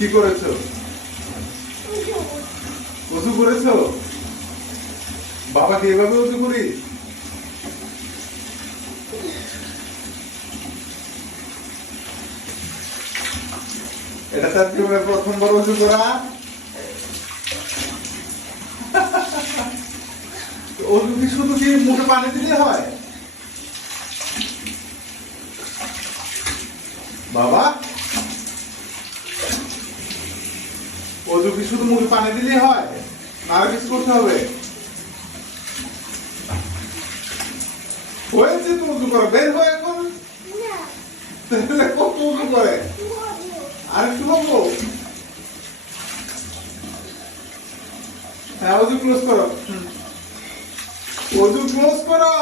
কি করেছো? ওযু করেছো? বাবাকে এভাবে ওযু করি? এটা তার জীবনে প্রথমবার ওযু করা। ওযু কি শুধু কি মুখে পানি দিলে হয়? বাবা, ওযু কি শুধু মুখে পানি দিলে হয়, না আর কিছু করতে হবে? হয়েছে তো ওযু করা, বের হয়ে এখন। তাহলে কত ওযু করে? আর একটু বলবো? হ্যাঁ, ওযু ক্লোজ করো। ওযু ক্লোজ করো।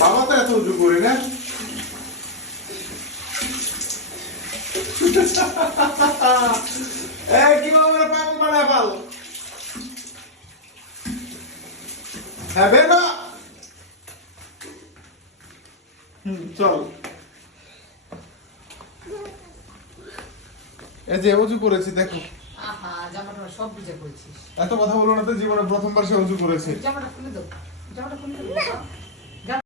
বাবা তো এত উঁচু করি না। কিভাবে পাগল বানায় পাল। হ্যাঁ, বের হ। চল। এই যে উঁচু করেছি, দেখো। জামাটা সব বুঝে করেছিস। এত কথা বলো না তো, জীবনে প্রথমবার সে উঁচু করেছে। জামাটা খুলে দাও।